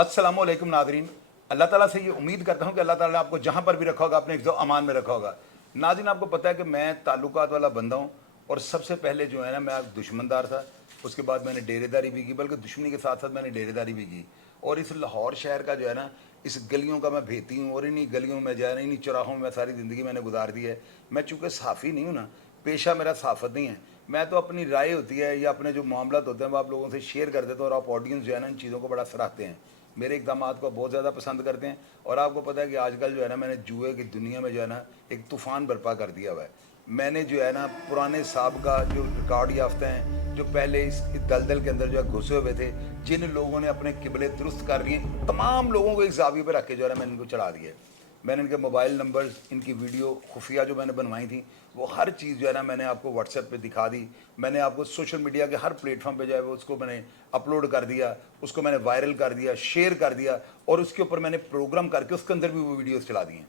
अस्सलामुअलैकुम नाज़रीन। अल्लाह ताला से ये उम्मीद करता हूँ कि अल्लाह ताला ने आपको जहाँ पर भी रखा होगा अपने हिफ्ज़ अमान में रखा होगा। नाज़रीन, आपको पता है कि मैं ताल्लुकात वाला बंदा हूँ और सबसे पहले जो है ना, मैं दुश्मनदार था। उसके बाद मैंने डेरेदारी भी की, बल्कि दुश्मनी के साथ साथ मैंने डेरेदारी भी की। और इस लाहौर शहर का जो है ना, इस गलियों का मैं भेती हूँ और इन्हीं गलियों में जो है ना, इन्हीं चौराहों में सारी ज़िंदगी मैंने गुजार दी है। मैं चूँकि सहाफ़ी नहीं हूँ ना, पेशा मेरा सहाफ़त नहीं है, मैं तो अपनी राय होती है या अपने जो मामला होते हैं वो आप लोगों से शेयर कर देता हूँ और आप ऑडियंस जो है ना, इन चीज़ों को बड़ा सराहते हैं, मेरे इक़दामात को बहुत ज़्यादा पसंद करते हैं। और आपको पता है कि आजकल जो है ना, मैंने जुए की दुनिया में जो है ना एक तूफ़ान बर्पा कर दिया हुआ है। मैंने जो है ना पुराने साबका जो रिकॉर्ड याफ्ता हैं, जो पहले इस दलदल के अंदर जो है घुसे हुए थे, जिन लोगों ने अपने किबले दुरुस्त कर लिए, तमाम लोगों को एक जाविये पर रख के जो है ना मैंने इनको चढ़ा दिया है। मैंने इनके मोबाइल नंबर्स, इनकी वीडियो खुफिया जो मैंने बनवाई थी, वो हर चीज़ जो है ना मैंने आपको व्हाट्सएप पे दिखा दी। मैंने आपको सोशल मीडिया के हर प्लेटफॉर्म पे जो है वो उसको मैंने अपलोड कर दिया, उसको मैंने वायरल कर दिया, शेयर कर दिया, और उसके ऊपर मैंने प्रोग्राम करके उसके अंदर भी वो वीडियोस चला दी हैं।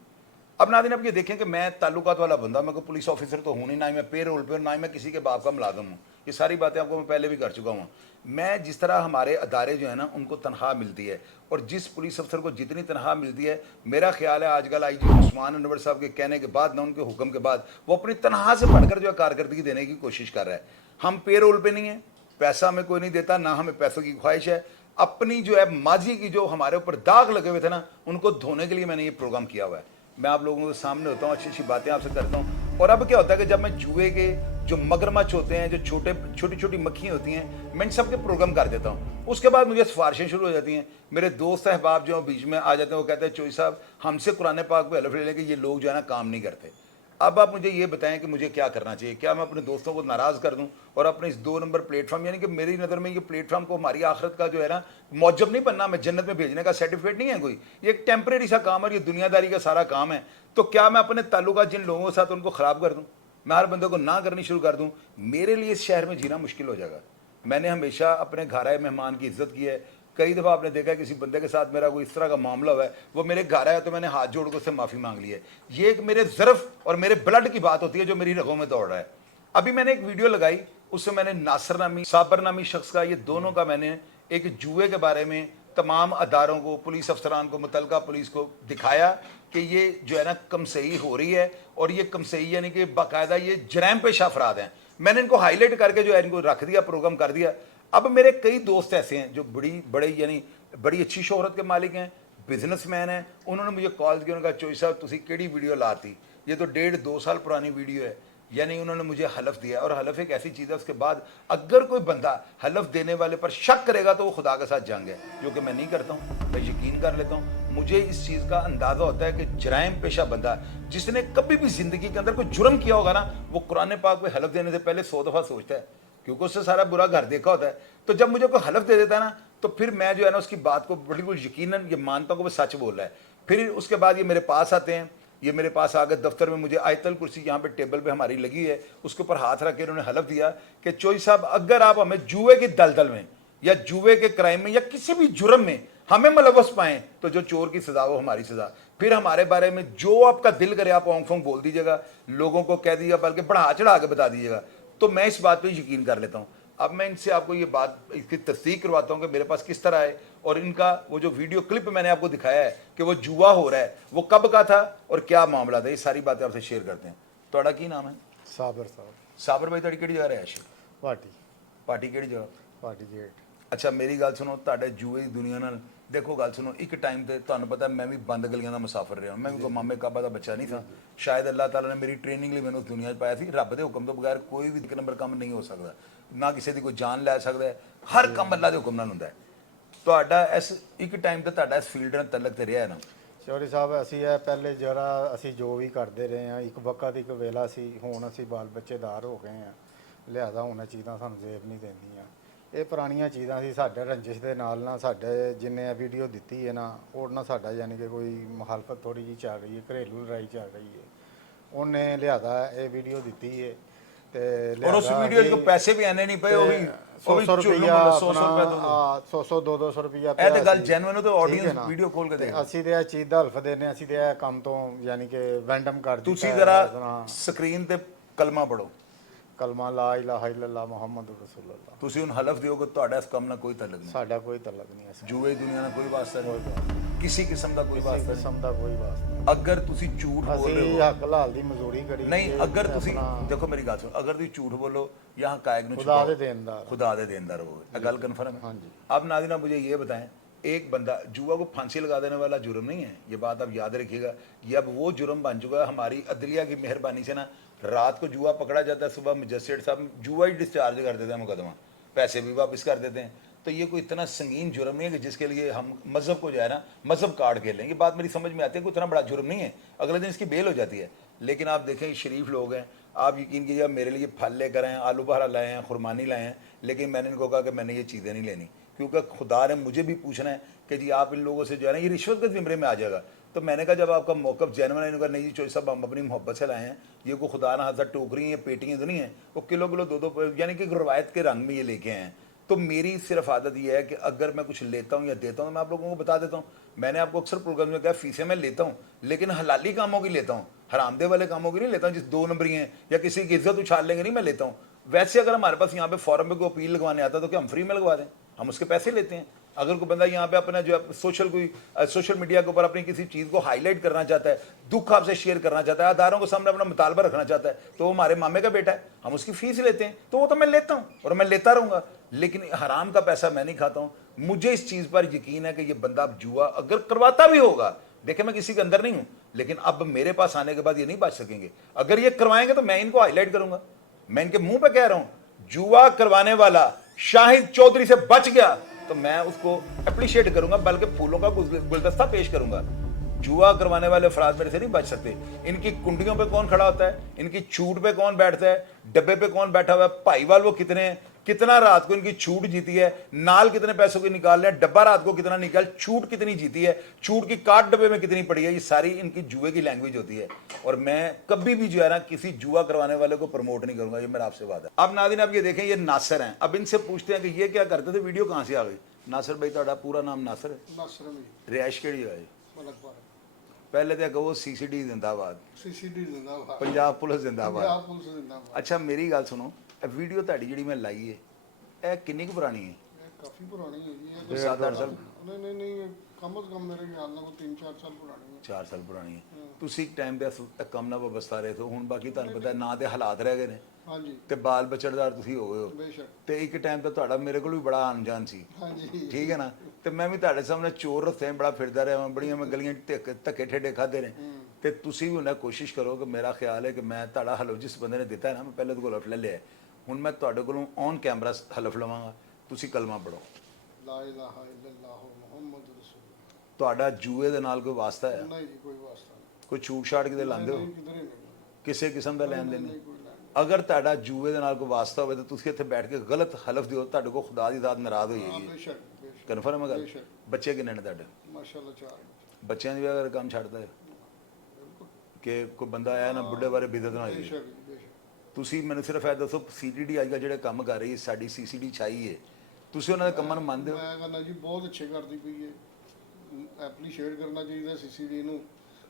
अब नाज़रीन, आप ये देखें कि मैं ताल्लुकात वाला बंदा, मैं कोई पुलिस ऑफिसर तो हूँ नहीं, ना ही मैं पे रोल पे, ना ही मैं किसी के बाप का मुलाजिम हूँ। ये सारी बातें आपको मैं पहले भी कर चुका हूँ। मैं जिस तरह हमारे अदारे जो है ना उनको तनख्वाह मिलती है, और जिस पुलिस अफसर को जितनी तनख्वाह मिलती है, मेरा ख्याल है आजकल IG उस्मान अनवर साहब के कहने के बाद ना, उनके हुक्म के बाद, वो अपनी तनख्वाह से बढ़कर जो है कारकर्दगी देने की कोशिश कर रहा है। हम पे रोल पे नहीं है, पैसा हमें कोई नहीं देता, ना हमें पैसों की ख्वाहिश है। अपनी जो है माजी की जो हमारे ऊपर दाग लगे हुए थे ना, उनको धोने के लिए मैंने ये प्रोग्राम किया हुआ है। मैं आप लोगों के सामने होता हूँ, अच्छी अच्छी बातें आपसे करता हूँ। और अब क्या होता है कि जब मैं जुए के जो मगरमच्छ होते हैं, जो छोटी छोटी मक्खियाँ होती हैं, मैं इन सब के प्रोग्राम कर देता हूँ। उसके बाद मुझे सिफारिशें शुरू हो जाती हैं। मेरे दोस्त अहबाब जो बीच में आ जाते हैं, वो कहते हैं चोई साहब हमसे कुरान पाक पे हलफ ले लें कि ये लोग जो है ना काम नहीं करते। अब आप मुझे ये बताएं कि मुझे क्या करना चाहिए। क्या मैं अपने दोस्तों को नाराज़ कर दूं और अपने इस 2 नंबर प्लेटफॉर्म, यानी कि मेरी नज़र में ये प्लेटफॉर्म को हमारी आखिरत का जो है ना मौजब नहीं बनना, मैं जन्नत में भेजने का सर्टिफिकेट नहीं है कोई, ये एक टेम्परेरी सा काम है और ये दुनियादारी का सारा काम है। तो क्या मैं अपने ताल्लुकात जिन लोगों के साथ उनको ख़राब कर दूँ, मैं हर बंदे को ना करनी शुरू कर दूँ? मेरे लिए इस शहर में जीना मुश्किल हो जाएगा। मैंने हमेशा अपने घर आए मेहमान की इज्जत की है। कई दफ़ा आपने देखा है किसी बंदे के साथ मेरा कोई इस तरह का मामला हुआ है, वो मेरे घर आया तो मैंने हाथ जोड़ कर उससे माफ़ी मांग ली है। ये एक मेरे ज़र्फ़ और मेरे ब्लड की बात होती है जो मेरी रगों में दौड़ रहा है। अभी मैंने एक वीडियो लगाई, उससे मैंने नासिर नामी, साबर नामी शख्स का, ये दोनों का मैंने एक जुए के बारे में तमाम अदारों को, पुलिस अफसरान को, मुतलका पुलिस को दिखाया कि ये जो है ना कमसई हो रही है, और ये कमसई यानी कि बाकायदा ये जराइम पेशा अफराद हैं। मैंने इनको हाईलाइट करके जो है इनको रख दिया, प्रोग्राम कर दिया। अब मेरे कई दोस्त ऐसे हैं जो बड़े यानी बड़ी अच्छी शोहरत के मालिक हैं, बिजनेसमैन हैं। उन्होंने मुझे कॉल किया, उन्होंने कहा चोई साहब तुसी केड़ी वीडियो लाती, ये तो 1.5-2 साल पुरानी वीडियो है। यानी उन्होंने मुझे हलफ दिया, और हलफ एक ऐसी चीज़ है, उसके बाद अगर कोई बंदा हलफ देने वाले पर शक करेगा तो वो खुदा के साथ जंग है, जो कि मैं नहीं करता हूँ। मैं यकीन कर लेता हूँ, मुझे इस चीज़ का अंदाज़ा होता है कि जराइम पेशा बंदा जिसने कभी भी ज़िंदगी के अंदर कोई जुर्म किया होगा ना, वो कुरान पाक पे हलफ देने से पहले 100 दफ़ा सोचता है, क्योंकि उससे सारा बुरा घर देखा होता है। तो जब मुझे कोई हलफ दे देता है ना, तो फिर मैं जो है ना उसकी बात को बिल्कुल यकीनन ये मानता हूँ कि वो सच बोल रहा है। फिर उसके बाद ये मेरे पास आते हैं, ये मेरे पास आ गए दफ्तर में, मुझे आयतल कुर्सी यहाँ पे टेबल पे हमारी लगी है, उसके ऊपर हाथ रख के उन्होंने हलफ दिया कि चोई साहब अगर आप हमें जुए की दलदल में या जुए के क्राइम में या किसी भी जुर्म में हमें मुलव्वस पाएं, तो जो चोर की सजा वो हमारी सजा। फिर हमारे बारे में जो आपका दिल करे आप ओंग फोंग बोल दीजिएगा, लोगों को कह दीजिएगा, बल्कि बढ़ा चढ़ा के बता दीजिएगा। तो मैं इस बात पे यकीन कर लेता हूँ। अब मैं इनसे आपको ये बात, इसकी तस्दीक करवाता हूँ कि मेरे पास किस तरह है, और इनका वो जो वीडियो क्लिप मैंने आपको दिखाया है कि वो जुआ हो रहा है, वो कब का था और क्या मामला था, ये सारी बातें आपसे शेयर करते हैं। ਤੁਹਾਡਾ ਕੀ ਨਾਮ है? साबर साहब साबर भाई, ਤੁਹਾਡੀ ਕਿਹੜੀ ਜਗ੍ਹਾ ਰਿਹਾਇਸ਼ ਹੈ? पार्टी ਕਿਹੜੀ ਜਗ੍ਹਾ? Party get. ਅੱਛਾ, ਮੇਰੀ ਗੱਲ ਸੁਣੋ, ਤੁਹਾਡੇ ਜੂਏ ਦੀ ਦੁਨੀਆ ਨਾਲ देखो, गल सुनो, एक टाइम पे ਤੁਹਾਨੂੰ पता मैं भी बंद गलियां का मुसाफिर रहा, मैं भी कोई मामे काबा का बच्चा नहीं था। शायद अल्लाह ताला ने मेरी ट्रेनिंग लिए मैंने उस दुनिया पाया थी। रब के हुक्म तो बगैर कोई भी 1 नंबर काम नहीं हो सकता, ना किसी की कोई जान लै सकता है, हर काम अल्लाह के हुक्म नाल हुंदा है। ਤੁਹਾਡਾ इस एक टाइम ਤੇ ਤੁਹਾਡਾ इस फील्ड ਨਾਲ तलक ਤੇ ਰਿਹਾ है ना? ਚੌਧਰੀ ਸਾਹਿਬ ਅਸੀਂ ਇਹ ਪਹਿਲੇ ਜਿਹੜਾ ਅਸੀਂ ਜੋ ਵੀ ਕਰਦੇ ਰਹੇ ਹਾਂ, ਇੱਕ ਵਕਤ ਇੱਕ ਵੇਲਾ ਸੀ, ਹੁਣ ਅਸੀਂ ਬਾਲ ਬੱਚੇਦਾਰ ਹੋ ਗਏ ਹਾਂ, ਲਿਹਾਜ਼ਾ ਹੁਣ ਇਹ ਚੀਜ਼ਾਂ ਸਾਨੂੰ ਜ਼ੇਬ ਨਹੀਂ ਦਿੰਦੀਆਂ। ਇਹ ਪੁਰਾਣੀਆਂ ਚੀਜ਼ਾਂ ਸੀ, ਸਾਡੇ ਰੰਜਿਸ਼ ਦੇ ਨਾਲ ਨਾ ਸਾਡੇ ਜਿੰਨੇ ਇਹ ਵੀਡੀਓ ਦਿੱਤੀ ਹੈ ਨਾ, ਉਹ ਨਾ ਸਾਡਾ ਯਾਨੀ ਕਿ ਕੋਈ ਮੁਖਾਲਫਤ ਥੋੜ੍ਹੀ ਜਿਹੀ ਚੱਲ ਰਹੀ ਹੈ, ਘਰੇਲੂ ਲੜਾਈ ਚੱਲ ਰਹੀ ਹੈ, ਉਹਨੇ ਲਿਹਾਜ਼ਾ ਇਹ ਵੀਡੀਓ ਦਿੱਤੀ ਹੈ। और उस वीडियो को पैसे भी आने नहीं पे, वो भी 100 रुपया 200 रुपया ਇਹ ਤੇ ਗੱਲ ਜੈਨੂਇਨ ਹੈ, ਤੇ ਆਡੀਅנס ਵੀਡੀਓ ਖੋਲ ਕੇ ਦੇਖ। ਅਸੀਂ ਤੇ ਇਹ ਚੀਜ਼ ਦਾ ਹਲਫ ਦੇਨੇ, ਅਸੀਂ ਤੇ ਇਹ ਕੰਮ ਤੋਂ ਯਾਨੀ ਕਿ ਵੈਂਡਮ ਕਰ ਦਿੱਤਾ। ਤੁਸੀਂ ਜ਼ਰਾ ਸਕਰੀਨ ਤੇ ਕਲਮਾ ਪੜੋ। ਕਲਮਾ ਲਾ ਇਲਾਹਾ ਇਲੱਲਾ ਮੁਹੰਮਦ ਰਸੂਲullah। ਤੁਸੀਂ ਹੁਣ ਹਲਫ ਦਿਓਗੇ ਤੁਹਾਡਾ ਇਸ ਕੰਮ ਨਾਲ ਕੋਈ ਤਾਲੁਕ ਨਹੀਂ, ਸਾਡਾ ਕੋਈ ਤਲਕ ਨਹੀਂ ਹੈ, ਜੂਏ ਦੁਨੀਆ ਨਾਲ ਕੋਈ ਵਾਸਤਾ ਕੋਈ ਨਹੀਂ, ਕਿਸੇ ਕਿਸਮ ਦਾ ਕੋਈ ਵਾਸਤਾ ਨਹੀਂ। ਕਿਸਮ ਦਾ ਕੋਈ ਵਾਸਤਾ ਨਹੀਂ। ਅਗਰ ਤੁਸੀਂ ਝੂਠ ਬੋਲ ਰਹੇ ਅਸੀਂ ਹੋ, ਹੱਕ ਲਾਲ ਦੀ ਮਜ਼ਦੂਰੀ ਕਰੀ ਨਹੀਂ ਤੇ ਅਗਰ ਤੁਸੀਂ ਆਪਣਾ ਦੇਖੋ ਮੇਰੀ ਗੱਲ ਸੁਣੋ, ਅਗਰ ਤੁਸੀਂ ਝੂਠ बोलो या हकायक ਨੂੰ खुदा दे छुपाओ, देनदार। खुदा दे देनदार हो, ये गल कन्फर्म है। हाँ जी। अब नाज़रीन आप मुझे ये बताएं, एक बंदा जुआ को फांसी लगा देने वाला जुर्म नहीं है, ये बात आप याद रखिएगा। ये अब वो जुर्म बन चुका है, हमारी अदलिया की मेहरबानी से ना रात को जुआ पकड़ा जाता है, सुबह मजिस्ट्रेट साहब जुआ ही डिस्चार्ज कर देते हैं, मुकदमा पैसे भी वापस कर देते हैं। तो ये कोई इतना संगीन जुर्म नहीं है कि जिसके लिए हम मज़हब को जो है ना मज़हब कार्ड खेल लें। ये बात मेरी समझ में आती है, कोई इतना बड़ा जुर्म नहीं है, अगले दिन इसकी बेल हो जाती है। लेकिन आप देखें शरीफ लोग हैं, आप यकीन कीजिए मेरे लिए फल लेकर आए हैं, आलू बहरा लाए हैं, खुरमानी लाए हैं, लेकिन मैंने इनको कहा कि मैंने ये चीज़ें नहीं लेनी, क्योंकि खुदा ने मुझे भी पूछना है कि जी आप इन लोगों से जो है ना ये रिश्वत के ज़िम्मे में आ जाएगा। तो मैंने कहा जब आपका मौक़िफ़ जेन्युइन है, इन्होंने कहा नहीं जी चोई साहब हम अपनी मोहब्बत से लाए हैं, ये को खुदा ना हज़रत टोकरी हैं, पेटियाँ तो नहीं हैं, वो किलो किलो दो दो यानी कि रवायत के रंग में ये लेके आए हैं। तो मेरी सिर्फ आदत ये है कि अगर मैं कुछ लेता हूँ या देता हूँ तो मैं आप लोगों को बता देता हूँ। मैंने आपको अक्सर प्रोग्राम में कहा फीसें मैं लेता हूँ, लेकिन हलाली कामों की लेता हूँ, हरामदे वाले कामों की नहीं लेता हूँ, जिस दो नंबरी हैं या किसी की इज्जत उछाल लेंगे नहीं मैं लेता हूँ। वैसे अगर हमारे पास यहाँ पे फॉरम पे कोई अपील लगवाने आता है तो क्या हम फ्री में लगवा दें, हम उसके पैसे लेते हैं। अगर कोई बंदा यहाँ पे अपना जो है सोशल मीडिया के ऊपर अपनी किसी चीज़ को हाईलाइट करना चाहता है, दुख आपसे शेयर करना चाहता है, अदारों के सामने अपना मुतालबा रखना चाहता है, तो वो हमारे मामे का बेटा है, हम उसकी फीस लेते हैं, तो वो तो मैं लेता हूँ और मैं लेता रहूँगा। लेकिन हराम का पैसा मैं नहीं खाता हूँ। मुझे इस चीज़ पर यकीन है कि ये बंदा जुआ अगर करवाता भी होगा, देखिए मैं किसी के अंदर नहीं हूँ, लेकिन अब मेरे पास आने के बाद ये नहीं बच सकेंगे। अगर ये करवाएंगे तो मैं इनको हाईलाइट करूँगा, मैं इनके मुंह पे कह रहा हूँ, जुआ करवाने वाला शाहिद चौधरी से बच गया तो मैं उसको अप्रिशिएट करूंगा, बल्कि फूलों का गुलदस्ता पेश करूंगा। जुआ करवाने वाले अफराद मेरे से नहीं बच सकते। इनकी कुंडियों पे कौन खड़ा होता है, इनकी छूट पे कौन बैठता है, डब्बे पे कौन बैठा हुआ है, भाईवाल वो कितने हैं, कितना रात को इनकी छूट जीती है, नाल कितने पैसों की निकाल रहे हैं, डब्बा रात को कितना निकाल, छूट कितनी जीती है, छूट की काट डब्बे में कितनी पड़ी है, ये सारी इनकी जुए की लैंग्वेज होती है। और मैं कभी भी जो है ना किसी जुआ करवाने वाले को प्रमोट नहीं करूंगा, ये मेरा आपसे वादा है। अब नाज़रीन आप ये देखें, ये नासिर हैं, अब इनसे पूछते हैं कि ये क्या करते थे, वीडियो कहाँ से आ गई। नासिर भाई ਤੁਹਾਡਾ पूरा नाम नासिर है, नासिर अली रिहाइश ਕਿਹੜੀ ਹੈ? मलकपुर पहले तो कहो सीसीडी जिंदाबाद, सीसीडी जिंदाबाद पंजाब पुलिस जिंदाबाद। पंजाब पुलिस जिंदाबाद। अच्छा मेरी गल सुनो, ਇਹ ਵੀਡੀਓ ਤੁਹਾਡੀ ਜਿਹੜੀ ਮੈਂ ਲਾਈ ਹੈ ਇਹ ਕਿੰਨੀ ਕੁ ਪੁਰਾਣੀ ਹੈ? ये काफी पुरानी है जी, ये ਕੋਈ 7-8 ਸਾਲ, नहीं नहीं नहीं ये कम से कम मेरे ख्याल में 3-4 साल पुरानी है। 4 ਸਾਲ ਪੁਰਾਣੀ ਹੈ। ਤੁਸੀਂ ਇੱਕ ਟਾਈਮ ਤੇ ਇਸ ਕੰਮ ਨਾਲ ਵਬਸਤਾ ਰਹੇ ਹੋ, ਹੁਣ ਬਾਕੀ ਤੁਹਾਨੂੰ ਪਤਾ ਨਾ ਤੇ ਹਾਲਾਤ ਰਹਿ ਗਏ ਨੇ हाँ जी ਤੇ ਬਾਲ ਬਚੜਦਾਰ ਤੁਸੀਂ ਹੋ ਗਏ ਹੋ, बेशक ਤੇ ਇੱਕ ਟਾਈਮ ਤੇ ਤੁਹਾਡਾ ਮੇਰੇ ਕੋਲ ਵੀ ਬੜਾ ਅਣਜਾਣ ਸੀ, हाँ जी ਠੀਕ ਹੈ ਨਾ। ਤੇ ਮੈਂ ਵੀ ਤੁਹਾਡੇ ਸਾਹਮਣੇ ਚੋਰ ਰਸਤੇ ਬੜਾ ਫਿਰਦਾ ਰਿਹਾ, ਬੜੀਆਂ ਮੈਂ ਗਲੀਆਂ ਧੱਕੇ ਠੇਡੇ ਖਾਦੇ ਨੇ। ਤੇ ਤੁਸੀਂ ਵੀ ਉਹਨਾਂ ਕੋਸ਼ਿਸ਼ ਕਰੋ ਕਿ ਮੇਰਾ ਖਿਆਲ ਹੈ ਕਿ ਮੈਂ ਤੁਹਾਡਾ ਹਲਫ ਜਿਸ ਬੰਦੇ ਨੇ ਦਿੱਤਾ ਨਾ, ਮੈਂ ਪਹਿਲੇ ਤੋਂ ਹਲਫ ਲੈ ਲਿਆ, ਹੁਣ ਮੈਂ ਤੁਹਾਡੇ ਕੋਲੋਂ ਔਨ ਕੈਮਰਾ ਹਲਫ ਲਵਾਂਗਾ, ਤੁਸੀਂ ਕਲਮਾ ਪੜੋ। ला इलाहा इल्लल्लाह मुहम्मद रसूलुल्लाह। ਤੁਹਾਡਾ ਜੂਏ ਦੇ ਨਾਲ ਕੋਈ ਵਾਸਤਾ ਹੈ? नहीं जी कोई वास्ता नहीं, ਕੋਈ ਛੂਟ ਛਾਟ ਕਿਤੇ ਲਾਉਂਦੇ ਹੋ? नहीं, किधर ही नहीं, ਕਿਸੇ ਕਿਸਮ ਦਾ ਲੈਣ ਦੇਣ नहीं ਨਹੀਂ? कोई लेन ਅਗਰ ਤੁਹਾਡਾ ਜੂਏ ਦੇ ਨਾਲ ਕੋਈ ਵਾਸਤਾ ਹੋਵੇ ਤਾਂ ਤੁਸੀਂ ਇੱਥੇ ਬੈਠ ਕੇ ਗਲਤ ਹਲਫ ਦਿਓ, ਤੁਹਾਡੇ ਕੋਲ ਖੁਦਾ ਦੀ ਜ਼ਾਤ ਨਾਰਾਜ਼ ਹੋ हाँ ਜਾਏਗੀ। बेशक बेशक ਕਨਫਰਮ ਹੈ ਗੱਲ? बेशक ਬੱਚੇ ਕਿੰਨੇ ਨੇ ਤੁਹਾਡੇ? माशाल्लाह 4 ਬੱਚਿਆਂ ਦੀ ਵੀ ਅਗਰ ਕੰਮ ਛੱਡਦਾ ਹੈ ਕਿ ਕੋਈ ਬੰਦਾ ਆਇਆ ਨਾ ਬੁੱਢੇ ਬਾਰੇ ਬਿਦਤ ਨਾ ਹੋਈ। बेशक बेशक ਤੁਸੀਂ ਮੈਨੂੰ ਸਿਰਫ ਇਹ ਦੱਸੋ ਸੀਟੀਡੀ ਅੱਜ ਕੱਲ੍ਹ ਜਿਹੜੇ ਕੰਮ ਕਰ ਰਹੀ ਹੈ, ਸਾਡੀ ਸੀਸੀਡੀ ਛਾਈ ਹੈ, ਤੁਸੀਂ ਉਹਨਾਂ ਦੇ ਕੰਮਾਂ ਨੂੰ ਮੰਨਦੇ ਹੋ? ਮੈਂ ਕਹਿੰਦਾ ਜੀ ਬਹੁਤ ਅੱਛੇ ਕਰਦੀ ਪਈ ਹੈ, ਐਪਰੀਸ਼ੀਏਟ ਕਰਨਾ ਚਾਹੀਦਾ ਸੀਸੀਡੀ ਨੂੰ,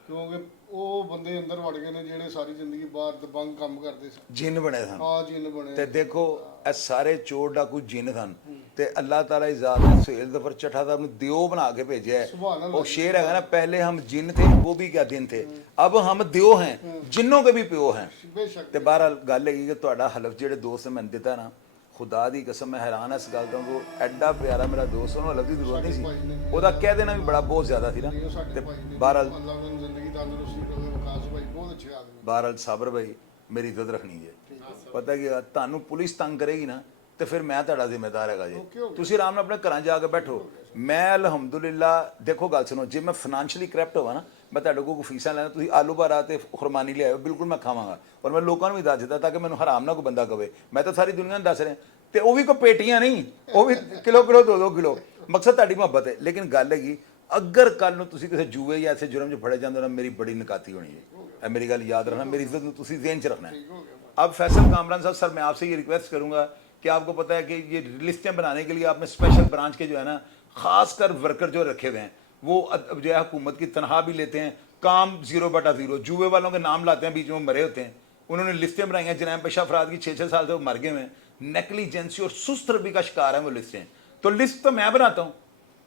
ਕਿਉਂਕਿ ਉਹ ਬੰਦੇ ਅੰਦਰ ਵੜ ਗਏ ਨੇ ਜਿਹੜੇ ਸਾਰੀ ਜ਼ਿੰਦਗੀ ਬਾਹਰ ਦਬੰਗ ਕੰਮ ਕਰਦੇ ਸਨ। ਜਿੰਨ ਬਣੇ ਸਨ ਹਾਂ ਜਿੰਨ ਬਣੇ ਤੇ ਦੇਖੋ ਇਹ ਸਾਰੇ ਚੋਰ ਡਾਕੂ ਜਿੰਨ ਸਨ ਤੇ ਅੱਲਾਹ ਤਾਲਾ ਦੀ ਜ਼ਾਤ ਨੇ ਸੁਹੇਲ ਜ਼ਫਰ ਚੱਠਾ ਸਾਹਿਬ ਨੂੰ ਦਿਓ ਬਣਾ ਕੇ ਭੇਜਿਆ ਹੈ। ਸੁਭਾਨ ਅੱਲਾਹ। ਉਹ ਸ਼ੇਰ ਹੈਗਾ ਨਾ, पहले हम जिन थे वो भी क्या दिन थे, अब हम ਦਿਓ हैं, ਜਿੰਨੋਂ के भी ਪਿਓ हैं। ਬੇਸ਼ੱਕ ਤੇ ਬਹਰਹਾਲ ਗੱਲ ਹੈਗੀ ਕਿ ਤੁਹਾਡਾ ਹਲਫ ਜਿਹੜੇ ਦੋਸਤ ਨੇ ਮੈਨੂੰ ਦਿੱਤਾ ਨਾ, ਖੁਦਾ ਦੀ ਕਸਮ ਮੈਂ ਹੈਰਾਨ ਇਸ ਗੱਲ ਤੋਂ, ਉਹ ਐਡਾ ਪਿਆਰਾ ਮੇਰਾ ਦੋਸਤ, ਉਹਨੂੰ ਹਲਫ ਦੀ ਜ਼ਰੂਰਤ ਨਹੀਂ ਸੀ, ਉਹਦਾ ਕਹਿ ਦੇਣਾ ਵੀ ਬੜਾ ਬਹੁਤ ਜ਼ਿਆਦਾ ਸੀ ਨਾ। ਇਹ ਸਾਡੇ ਤੇ ਭਾਈ ਨੇ ਬਹਰਹਾਲ ਅੱਲਾਹ ਉਹਨਾਂ ਨੂੰ ਜ਼ਿੰਦਗੀ ਤੰਦਰੁਸਤੀ ਦੇਵੇ। ਵਿਕਾਸ ਭਾਈ ਬਹੁਤ ਅੱਛੇ ਆਦਮੀ। ਬਹਰਹਾਲ ਸਾਬਰ ਭਾਈ ਮੇਰੀ ਇੱਜ਼ਤ ਰੱਖਣੀ ਜੇ, ਪਤਾ ਕੀ ਗੱਲ, ਤੁਹਾਨੂੰ ਪੁਲਿਸ ਤੰਗ ਕਰੇਗੀ ਨਾ ਤੇ ਫਿਰ ਮੈਂ ਤੁਹਾਡਾ ਜ਼ਿੰਮੇਦਾਰ ਹੈਗਾ ਜੀ। ਤੁਸੀਂ ਆਰਾਮ ਨਾਲ ਆਪਣੇ ਘਰਾਂ ਜਾ ਕੇ ਬੈਠੋ। ਮੈਂ ਅਲਹਮਦੁਲਿਲਾ ਦੇਖੋ ਗੱਲ ਸੁਣੋ, ਜੇ ਮੈਂ ਫਾਈਨੈਂਸ਼ੀਅਲੀ ਕਰੈਪਟ ਹੋਵਾਂ ਨਾ, ਮੈਂ ਤੁਹਾਡੇ ਕੋਲ ਫੀਸਾਂ ਲੈਣਾ, ਤੁਸੀਂ ਆਲੂ ਬਾਰਾ ਤੇ ਖੁਰਮਾਨੀ ਲਿਆਓ, ਬਿਲਕੁਲ ਮੈਂ ਖਾਵਾਂਗਾ। ਔਰ ਮੈਂ ਲੋਕਾਂ ਨੂੰ ਵੀ ਦੱਸ ਦਿੱਤਾ ਤਾਂ ਕਿ ਮੈਨੂੰ ਹਰਾਮ ਨਾ ਕੋਈ ਬੰਦਾ ਕਵੇ, ਮੈਂ ਤਾਂ ਸਾਰੀ ਦੁਨੀਆ ਨੂੰ ਦੱਸ ਰਿਹਾ। ਤੇ ਉਹ ਵੀ ਕੋਈ ਪੇਟੀਆਂ ਨਹੀਂ, ਉਹ ਵੀ ਕਿਲੋ 2-2 ਕਿਲੋ, ਮਕਸਦ ਤੁਹਾਡੀ ਮੁਹੱਬਤ ਹੈ। ਲੇਕਿਨ ਗੱਲ ਹੈਗੀ ਅਗਰ ਕੱਲ ਨੂੰ ਤੁਸੀਂ ਕਿਸੇ ਜੂਏ ਜਾਂ ਐਸੇ ਜੁਰਮ 'ਚ ਫੜੇ ਜਾਂਦੇ ਹੋ ਨਾ, ਮੇਰੀ ਬੜੀ ਨਕਾਤੀ ਹੋਣੀ ਹੈ। ਇਹ मेरी गल याद रखना, मेरी इज्जत में तुसी ज़हन च रखना है। अब फैसल कामरान साहब, सर मैं आपसे ये रिक्वेस्ट करूंगा कि आपको पता है कि ये लिस्टें बनाने के लिए आपने स्पेशल ब्रांच के जो है ना खास कर वर्कर जो रखे हुए हैं, वो जो है हुकूमत की तनख्वाह भी लेते हैं, काम 0/0, जुए वालों के नाम लाते हैं, बीच में मरे होते हैं, उन्होंने लिस्टें बनाई हैं जराइम पेशा अफराद की, 6-6 साल से वो मर गए हुए हैं, नेग्लिजेंसी और सुस्त रवि का शिकार है वो लिस्टें। तो लिस्ट तो मैं बनाता हूँ,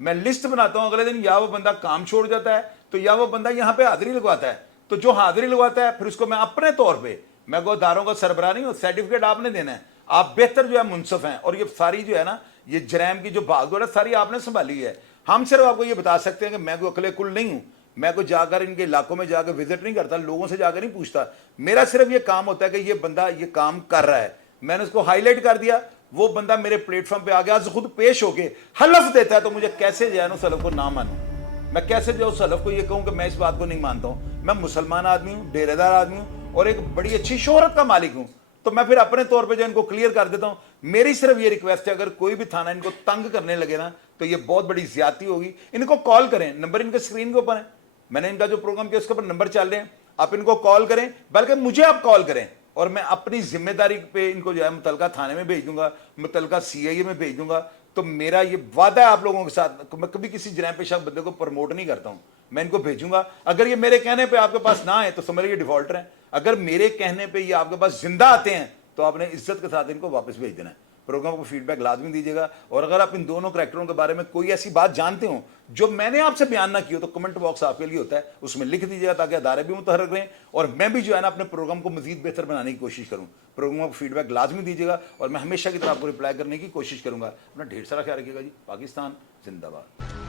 मैं लिस्ट बनाता हूँ, अगले दिन या वो बंदा काम छोड़ जाता है तो या वो बंदा यहाँ पे हाजिरी लगवाता है। तो जो हाजिरी लगवाता है फिर उसको मैं अपने तौर पे, मैं गोदारों का सरबराह नहीं हूँ, सर्टिफिकेट आपने देना है, आप बेहतर जो है मुनसफ हैं, और ये सारी जो है ना ये जराइम की जो भागदौड़ है सारी आपने संभाली है। हम सिर्फ आपको ये बता सकते हैं कि मैं कोई अकले कुल नहीं हूँ, मैं कोई जाकर इनके इलाकों में जाकर विजिट नहीं करता, लोगों से जाकर नहीं पूछता, मेरा सिर्फ ये काम होता है कि ये बंदा ये काम कर रहा है, मैंने उसको हाईलाइट कर दिया, वो बंदा मेरे प्लेटफॉर्म पे आ गया, आज खुद पेश होके हलफ देता है, तो मुझे कैसे जो है ना उस हलफ को ना मानूं, मैं कैसे जो उस हलफ को ये कहूं कि मैं इस बात को नहीं मानता हूं। मैं मुसलमान आदमी हूं, डेरेदार आदमी हूं और एक बड़ी अच्छी शोहरत का मालिक हूं, तो मैं फिर अपने तौर पे जो इनको क्लियर कर देता हूं। मेरी सिर्फ ये रिक्वेस्ट है, अगर कोई भी थाना इनको तंग करने लगे ना तो ये बहुत बड़ी ज्यादती होगी। इनको कॉल करें, नंबर इनके स्क्रीन के ऊपर है, मैंने इनका जो प्रोग्राम किया उसके ऊपर नंबर चल रहे हैं, आप इनको कॉल करें, बल्कि मुझे आप कॉल करें और मैं अपनी जिम्मेदारी पे इनको जो है मुतलका थाने में भेज दूंगा, मुतलका सीआईए में भेज दूंगा। तो मेरा ये वादा है आप लोगों के साथ, मैं कभी किसी जराइम पेशा बंदे को प्रमोट नहीं करता हूं, मैं इनको भेजूंगा। अगर ये मेरे कहने पे आपके पास ना आए तो समझ लीजिए डिफॉल्टर हैं, अगर मेरे कहने पे ये आपके पास जिंदा आते हैं तो आपने इज्जत के साथ इनको वापस भेज देना है। प्रोग्राम को फीडबैक लाजमी दीजिएगा, और अगर आप इन दोनों करैक्टरों के बारे में कोई ऐसी बात जानते हो जो मैंने आपसे बयान ना की हो तो कमेंट बॉक्स आपके लिए होता है, उसमें लिख दीजिएगा ताकि अदारे भी मुतहर्रिक रहें और मैं भी जो है ना अपने प्रोग्राम को मजीद बेहतर बनाने की कोशिश करूँ। प्रोग्राम को फीडबैक लाजमी दीजिएगा और मैं हमेशा की तरह आपको रिप्लाई करने की कोशिश करूँगा। अपना ढेर सारा ख्याल रखिएगा जी। पाकिस्तान जिंदाबाद।